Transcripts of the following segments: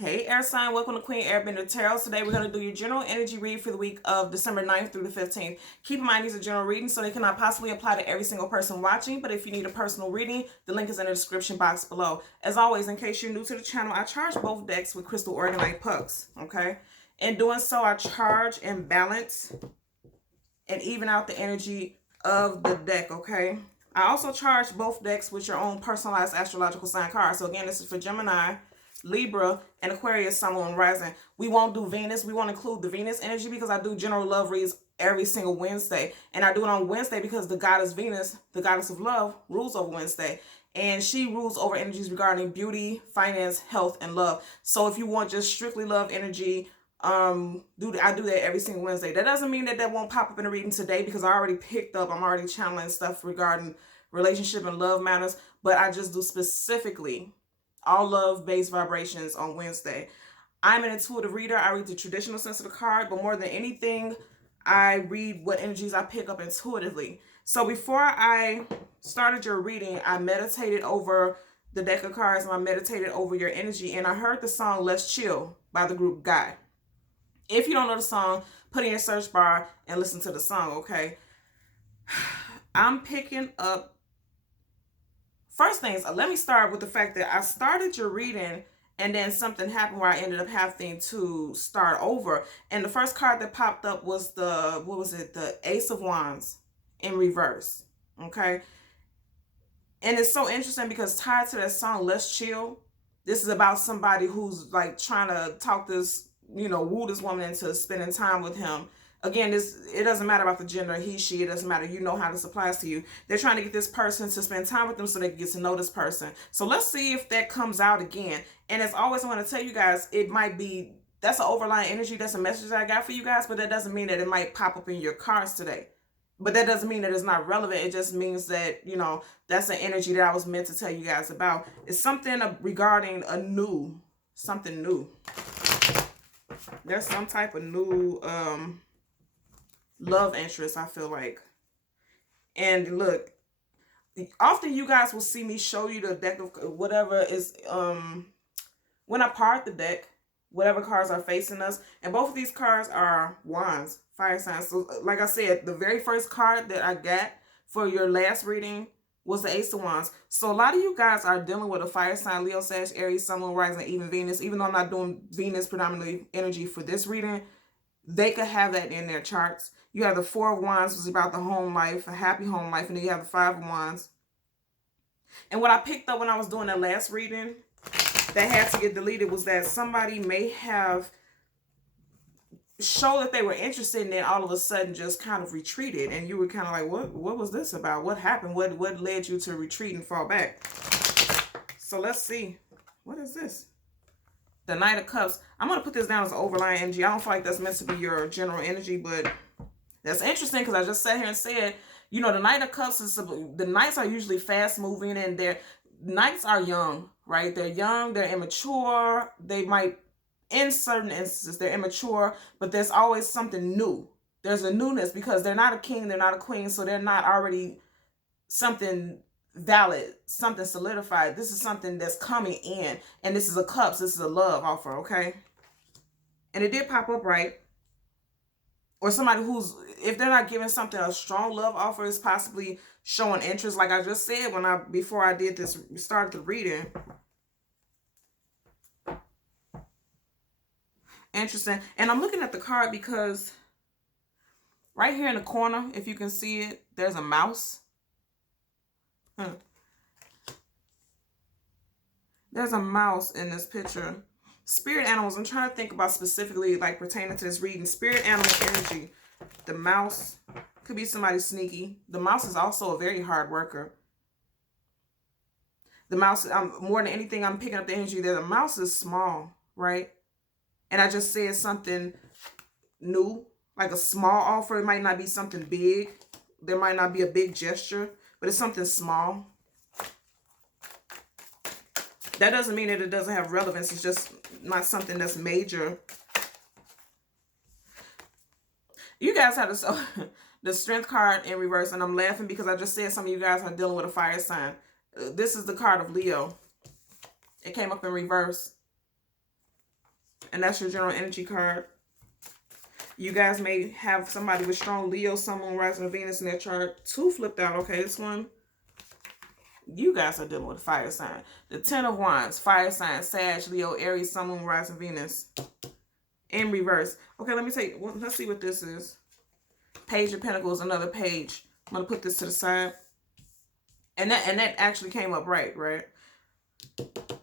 Hey, air sign, welcome to Queen Airbender Tarot. Today we're going to do your general energy read for the week of December 9th through the 15th. Keep in mind these are general readings, so they cannot possibly apply to every single person watching, but if you need a personal reading, the link is in the description box below. As always, in case you're new to the channel, I charge both decks with crystal organite pucks, okay? In doing so, I charge and balance and even out the energy of the deck, okay? I also charge both decks with your own personalized astrological sign card. So again, this is for Gemini, Libra, and Aquarius, Sun, Moon, Rising. We won't do Venus. We won't include the Venus energy because I do general love reads every single Wednesday. And I do it on Wednesday because the goddess Venus, the goddess of love, rules over Wednesday. And she rules over energies regarding beauty, finance, health, and love. So if you want just strictly love energy, I do that every single Wednesday. That doesn't mean that that won't pop up in a reading today because I already picked up, I'm already channeling stuff regarding relationship and love matters. But I just do specifically all love-based vibrations on Wednesday. I'm an intuitive reader. I read the traditional sense of the card, but more than anything, I read what energies I pick up intuitively. So before I started your reading, I meditated over the deck of cards and I meditated over your energy, and I heard the song Let's Chill by the group Guy. If you don't know the song, put it in your search bar and listen to the song, okay? I'm picking up. First things, let me start with the fact that I started your reading and then something happened where I ended up having to start over. And the first card that popped up was the, the Ace of Wands in reverse, okay? And it's so interesting because tied to that song, Let's Chill, this is about somebody who's like trying to talk this, woo this woman into spending time with him. Again, it doesn't matter about the gender, he, she, it doesn't matter. You know how this applies to you. They're trying to get this person to spend time with them so they can get to know this person. So let's see if that comes out again. And as always, I want to tell you guys, it might be, that's an overlying energy. That's a message that I got for you guys, but that doesn't mean that it might pop up in your cards today. But that doesn't mean that it's not relevant. It just means that, that's an energy that I was meant to tell you guys about. It's something regarding something new. There's some type of new, love interest, I feel like. And look, often you guys will see me show you the deck of whatever is when I part the deck, whatever cards are facing us, and both of these cards are wands, fire signs. So like I said, the very first card that I got for your last reading was the Ace of Wands. So a lot of you guys are dealing with a fire sign, Leo, Sag, Aries, Sun, Moon, Rising, even Venus. Even though I'm not doing Venus predominantly energy for this reading, they could have that in their charts. You have the Four of Wands, which is about the home life, a happy home life, and then you have the Five of Wands. And what I picked up when I was doing that last reading that had to get deleted was that somebody may have showed that they were interested and then all of a sudden just kind of retreated, and you were kind of like, what was this about? What happened? What led you to retreat and fall back? So let's see. What is this? The Knight of Cups. I'm going to put this down as an overlying energy. I don't feel like that's meant to be your general energy, but that's interesting because I just sat here and said, the Knight of Cups is, the Knights are usually fast moving, and Knights are young, right? They're young, they're immature. They might, in certain instances, they're immature, but there's always something new. There's a newness because they're not a king, they're not a queen, so they're not already something valid, something solidified. This is something that's coming in, and this is a cups, this is a love offer, okay? And it did pop up, right? Or somebody who's, if they're not giving something a strong love offer, is possibly showing interest, like I just said before I did this, started the reading. Interesting. And I'm looking at the card because right here in the corner, if you can see it, there's a mouse. There's a mouse in this picture. Spirit animals, I'm trying to think about specifically like pertaining to this reading. Spirit animal energy. The mouse could be somebody sneaky. The mouse is also a very hard worker. The mouse, more than anything, I'm picking up the energy there. The mouse is small, right? And I just said something new, like a small offer. It might not be something big. There might not be a big gesture, but it's something small. That doesn't mean that it doesn't have relevance. It's just not something that's major. You guys have the Strength card in reverse, and I'm laughing because I just said some of you guys are dealing with a fire sign. This is the card of Leo. It came up in reverse. And that's your general energy card. You guys may have somebody with strong Leo, Sun, Moon, Rising, or Venus in their chart. 2 flipped out. Okay, this one, you guys are dealing with a fire sign. The 10 of Wands, fire sign, Sag, Leo, Aries, Sun, Moon, Rising, Venus. In reverse. Okay, let me take, well, let's see what this is. Page of Pentacles, another page. I'm going to put this to the side. And that actually came up right?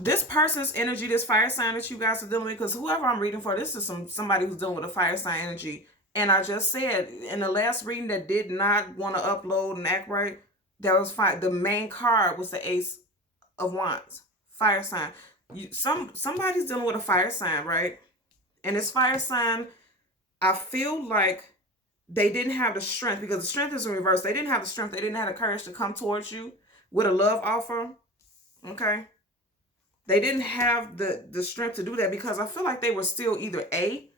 This person's energy, this fire sign that you guys are dealing with, because whoever I'm reading for, this is somebody who's dealing with a fire sign energy. And I just said in the last reading that did not want to upload and act right, that was fine. The main card was the Ace of Wands, fire sign. Somebody's dealing with a fire sign, right? And this fire sign, I feel like they didn't have the strength, because the strength is in reverse. They didn't have the strength. They didn't have the courage to come towards you with a love offer. Okay. They didn't have the strength to do that, because I feel like they were still either A,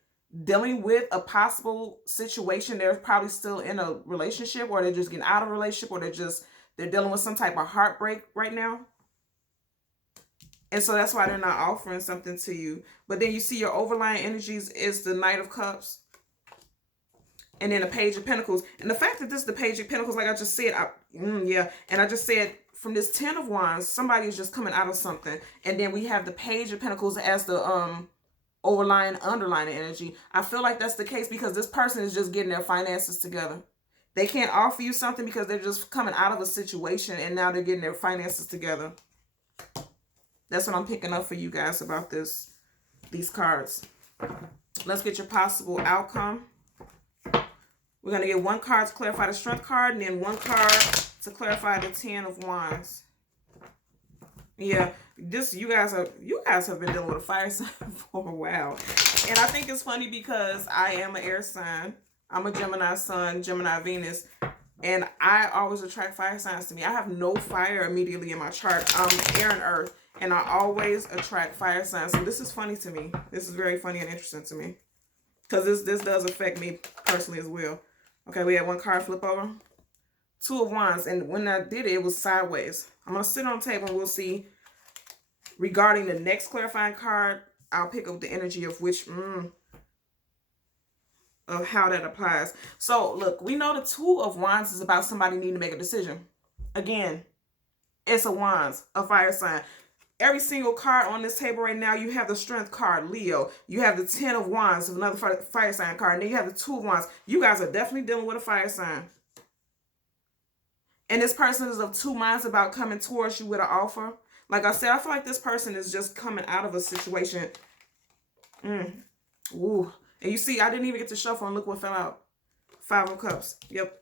dealing with a possible situation. They're probably still in a relationship, or they're just getting out of a relationship, or they're dealing with some type of heartbreak right now. And so that's why they're not offering something to you. But then you see your overlying energies is the Knight of Cups. And then the Page of Pentacles. And the fact that this is the Page of Pentacles, like I just said, yeah. And I just said from this 10 of Wands, somebody is just coming out of something. And then we have the Page of Pentacles as the underlying energy. I feel like that's the case because this person is just getting their finances together. They can't offer you something because they're just coming out of a situation and now they're getting their finances together. That's what I'm picking up for you guys about these cards. Let's get your possible outcome. We're going to get one card to clarify the Strength card, and then one card to clarify the 10 of Wands. Yeah, you guys have been dealing with a fire sign for a while. And I think it's funny because I am an air sign. I'm a Gemini Sun, Gemini Venus, and I always attract fire signs to me. I have no fire immediately in my chart. I'm air and earth, and I always attract fire signs. So this is funny to me. This is very funny and interesting to me, because this does affect me personally as well. Okay, we had one card flip over. 2 of Wands, and when I did it, it was sideways. I'm going to sit on the table and we'll see. Regarding the next clarifying card, I'll pick up the energy of which, of how that applies. So, look, we know the 2 of Wands is about somebody needing to make a decision. Again, it's a Wands, a fire sign. Every single card on this table right now, you have the Strength card, Leo. You have the 10 of Wands, another fire sign card. And then you have the 2 of Wands. You guys are definitely dealing with a fire sign. And this person is of 2 minds about coming towards you with an offer. Like I said, I feel like this person is just coming out of a situation. Ooh. And you see, I didn't even get to shuffle, and look what fell out. 5 of Cups. Yep.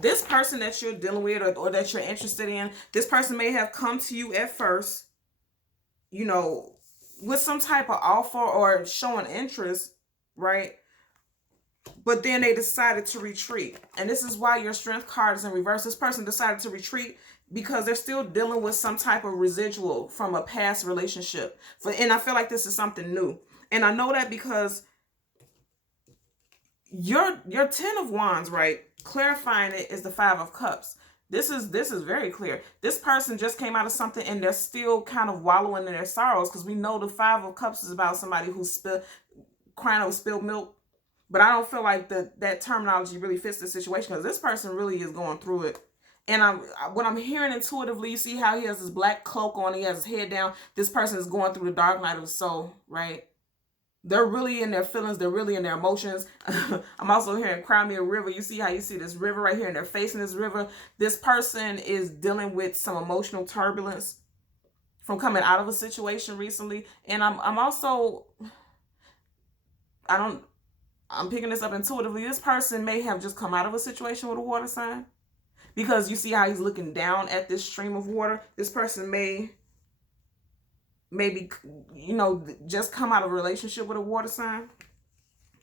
This person that you're dealing with or that you're interested in, this person may have come to you at first, you know, with some type of offer or showing interest, right? But then they decided to retreat. And this is why your Strength card is in reverse. This person decided to retreat because they're still dealing with some type of residual from a past relationship. And I feel like this is something new. And I know that because your 10 of Wands, right? Clarifying it is the 5 of Cups. This is very clear. This person just came out of something and they're still kind of wallowing in their sorrows, because we know the 5 of Cups is about somebody who's crying over spilled milk. But I don't feel like that terminology really fits the situation, because this person really is going through it. And what I'm hearing intuitively, you see how he has this black cloak on, he has his head down. This person is going through the dark night of the soul, right? They're really in their feelings. They're really in their emotions. I'm also hearing Cry Me a River. You see how you see this river right here, and they're facing this river. This person is dealing with some emotional turbulence from coming out of a situation recently. And I'm picking this up intuitively. This person may have just come out of a situation with a water sign, because you see how he's looking down at this stream of water. This person maybe, you know, just come out of a relationship with a water sign.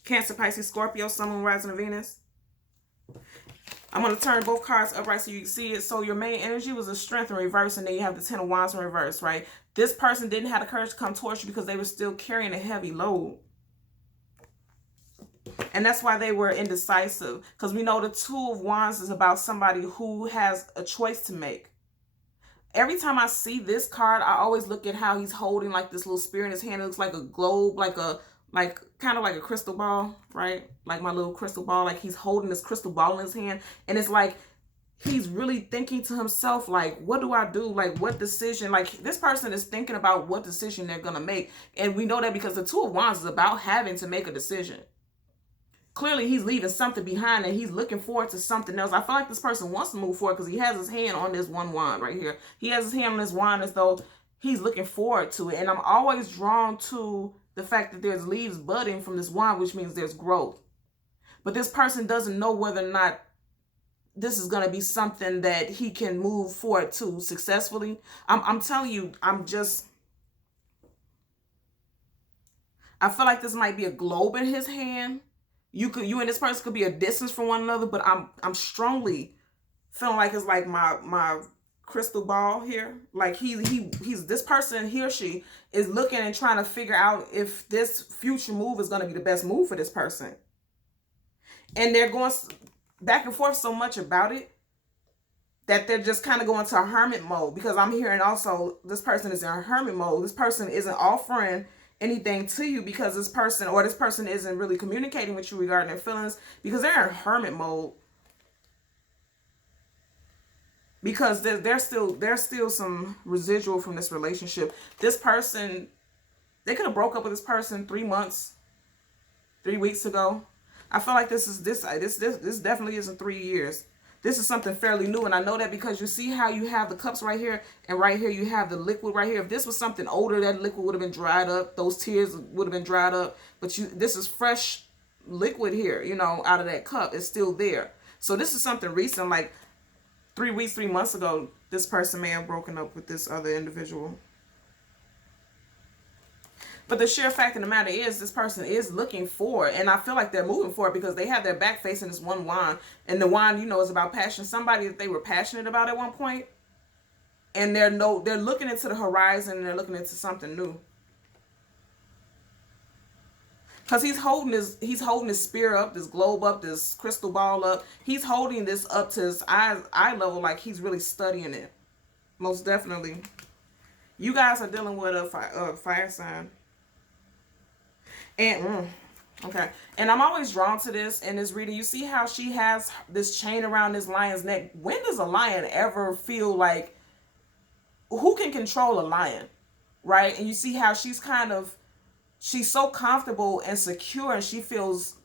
Cancer, Pisces, Scorpio, Sun, Moon, Rising, and Venus. I'm going to turn both cards upright so you can see it. So your main energy was a Strength in reverse, and then you have the 10 of Wands in reverse, right? This person didn't have the courage to come towards you because they were still carrying a heavy load. And that's why they were indecisive, because we know the 2 of Wands is about somebody who has a choice to make. every time I see this card, I always look at how he's holding like this little spear in his hand. It looks like a globe, like kind of like a crystal ball, right? Like my little crystal ball, like he's holding this crystal ball in his hand. And it's like he's really thinking to himself, like, what do I do? Like, what decision? Like, this person is thinking about what decision they're going to make. And we know that because the Two of Wands is about having to make a decision. Clearly, he's leaving something behind and he's looking forward to something else. I feel like this person wants to move forward because he has his hand on this one wand right here. He has his hand on this wand as though he's looking forward to it. And I'm always drawn to the fact that there's leaves budding from this wand, which means there's growth. But this person doesn't know whether or not this is going to be something that he can move forward to successfully. I'm telling you, I feel like this might be a globe in his hand. You and this person could be a distance from one another, but I'm strongly feeling like it's like my crystal ball here. Like he's this person, he or she is looking and trying to figure out if this future move is going to be the best move for this person. And they're going back and forth so much about it that they're just kind of going to a hermit mode, because I'm hearing also this person is in a hermit mode. This person isn't offering anything to you because this person isn't really communicating with you regarding their feelings, because they're in hermit mode, because there's still some residual from this relationship. This person, they could have broke up with this person 3 weeks ago. I feel like this definitely isn't 3 years. This is something fairly new, and I know that because you see how you have the cups right here, and right here you have the liquid right here. If this was something older, that liquid would have been dried up. Those tears would have been dried up. But this is fresh liquid here, you know, out of that cup. It's still there. So this is something recent, like 3 months ago, this person may have broken up with this other individual. But the sheer fact of the matter is, this person is looking forward, and I feel like they're moving forward because they have their back facing this one wand, and the wand, you know, is about passion. Somebody that they were passionate about at one point, and they're looking into the horizon, and they're looking into something new. Because he's holding his spear up, this globe up, this crystal ball up. He's holding this up to his eye level, like he's really studying it. Most definitely. You guys are dealing with a fire sign. And okay, and I'm always drawn to this in this reading. You see how she has this chain around this lion's neck. When does a lion ever feel like, who can control a lion, right? And you see how she's so comfortable and secure, and she feels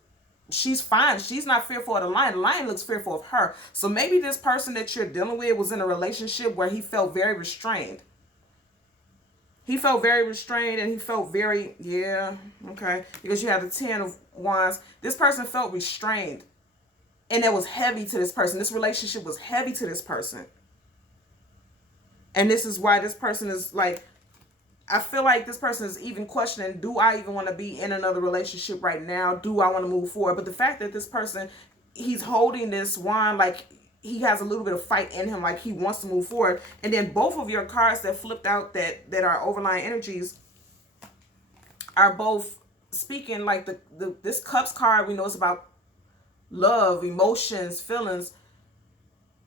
she's fine. She's not fearful of the lion. The lion looks fearful of her. So maybe this person that you're dealing with was in a relationship where he felt very restrained. He felt very restrained, and he felt very, okay. Because you have the 10 of Wands. This person felt restrained. And that was heavy to this person. This relationship was heavy to this person. And this is why this person is like, I feel like this person is even questioning, do I even want to be in another relationship right now? Do I want to move forward? But the fact that this person, he's holding this wand like he has a little bit of fight in him, like he wants to move forward. And then both of your cards that flipped out that are overlying energies are both speaking like this Cups card, we know it's about love, emotions, feelings.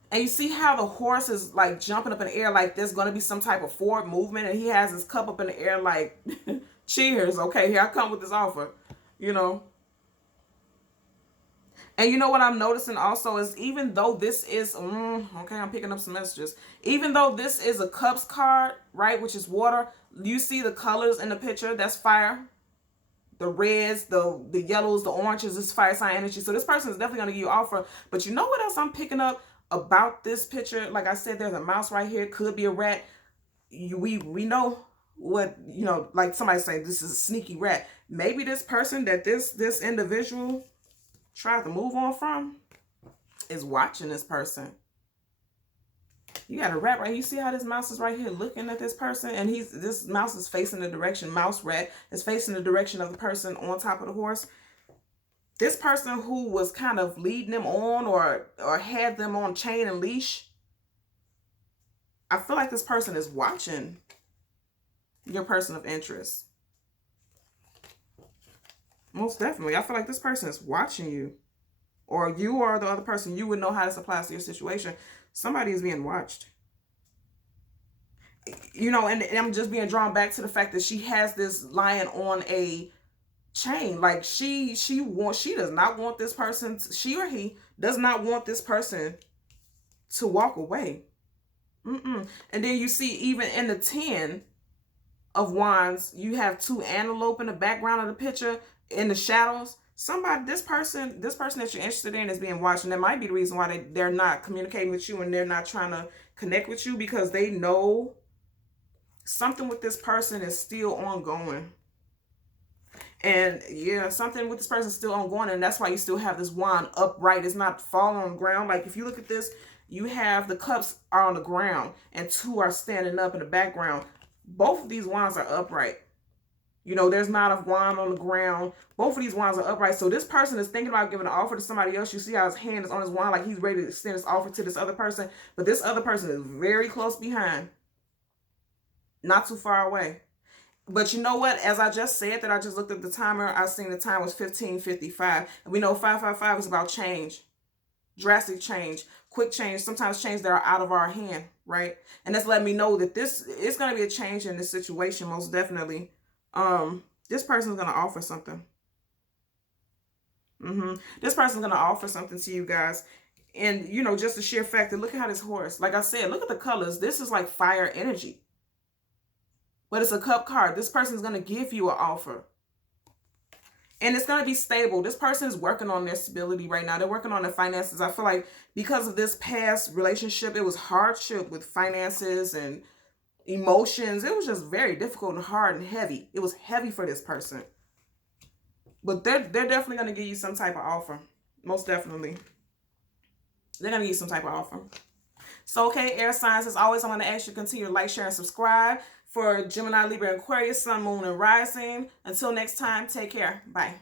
And you see how the horse is like jumping up in the air, like there's going to be some type of forward movement, and he has his cup up in the air like, cheers, okay, here I come with this offer, you know. And you know what I'm noticing also is, even though this is, okay, I'm picking up some messages. Even though this is a Cups card, right, which is water, you see the colors in the picture, that's fire. The reds, the yellows, the oranges, is fire sign energy. So this person is definitely going to give you an offer. But you know what else I'm picking up about this picture? Like I said, there's a mouse right here. Could be a rat. We know what, you know, like somebody saying this is a sneaky rat. Maybe this person that this individual tried to move on from is watching this person. You got a rat right here. You see how this mouse is right here looking at this person, and this mouse is facing the direction, mouse rat is facing the direction of the person on top of the horse. This person who was kind of leading them on or had them on chain and leash, I feel like this person is watching your person of interest. Most definitely. I feel like this person is watching you. Or you are the other person. You would know how this applies to your situation. Somebody is being watched. you know, and I'm just being drawn back to the fact that she has this lion on a chain. Like she does not want this person she or he does not want this person to walk away. And then you see, even in the 10 of Wands, you have two antelope in the background of the picture in the shadows. This person that you're interested in is being watched, and that might be the reason why they're not communicating with you and they're not trying to connect with you, because they know something with this person is still ongoing. And yeah, something with this person is still ongoing, and that's why you still have this wand upright. It's not falling on the ground. Like if you look at this, you have the cups are on the ground and two are standing up in the background. Both of these wands are upright. You know, there's not a wand on the ground. Both of these wands are upright. So this person is thinking about giving an offer to somebody else. You see how his hand is on his wand, like he's ready to extend his offer to this other person. But this other person is very close behind. Not too far away. But you know what? As I just said that, I just looked at the timer. I seen the time was 15:55. And we know 555 is about change. Drastic change. Quick change. Sometimes change that are out of our hand, right? And that's letting me know that this is going to be a change in this situation, most definitely. This person's going to offer something. This person's going to offer something to you guys. And, you know, just the sheer fact that look at how this horse, like I said, look at the colors. This is like fire energy. But it's a cup card. This person's going to give you an offer. And it's going to be stable. This person is working on their stability right now. They're working on their finances. I feel like because of this past relationship, it was hardship with finances and emotions. It was just very difficult and hard and heavy. It was heavy for this person. But they're definitely going to give you some type of offer. Most definitely. They're going to give you some type of offer. So, okay, air signs, as always, I'm going to ask you to continue to like, share, and subscribe for Gemini, Libra, Aquarius, Sun, Moon, and Rising. Until next time, take care. Bye.